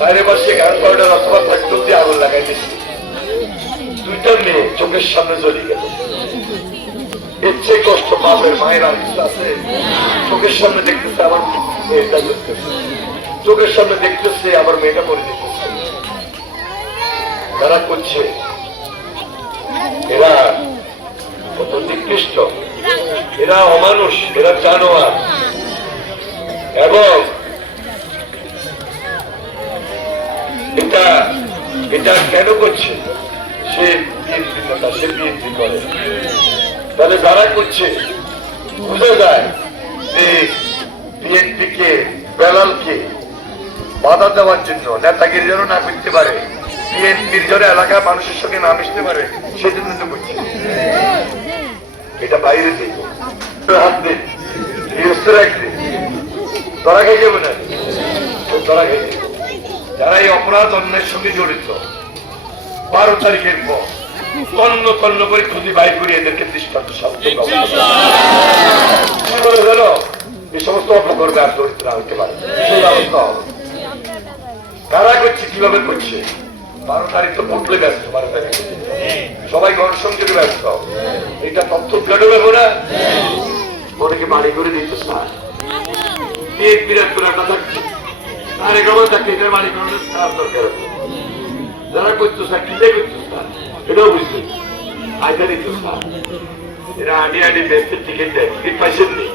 বাইরে বসে গান করাটা অথবা পেট্রোল দিয়ে আগুন লাগাই দিচ্ছি দুইটা মেয়ে চোখের সামনে চলে গেল। এর চেয়ে কষ্ট মেয়েটা চোখের সামনে দেখতেছে মেয়েটা তারা করছে, এরা কত এরা অমানুষ, এরা জানোয়ার। এটা এটা কেন করছে? সে বিএনপি নেতা সে বিএনপি করে। তাহলে যারা করছে, বুঝে যায় যে বিএনপি কে বেলালকে বাধা দেওয়ার জন্য, নেতাগিরি যেন না করতে পারে বিএনপির জন্য এলাকার মানুষের সঙ্গে না মিশতে পারে সেজন্য তো করছে। এটা বাইরে দিই হাত দিন ধরা খেয়ে যাবে না ধরা খেয়ে যারা এই অপরাধ অন্যের সঙ্গে জড়িত। বারো তারিখের পর তন্ন তন্ন করে খুঁজি বাই করে এদেরকে দৃষ্টান্ত গেল এই সমস্ত অপকর্মে আর জড়িত না হতে পারে। কারা করছে, কীভাবে করছে? বারো তারিখ তো ভোটলে ব্যস্ত, বারো তারিখ সবাই গণসংযোগে ব্যস্ত। এটা তথ্য দেবো না? ওটাকে বাড়ি করে দিতে স্যার বিরাট করে একটা থাকছে আর থাকছে এটার বাড়ি করানোর খারাপ দরকার আছে। যারা করতো স্যার কিনে করতো স্যার এটাও বুঝতে আইডা দিত স্যার এরা আডি আডি ব্যস্তের টিকিট দেয় টিকিট পাইছেন নি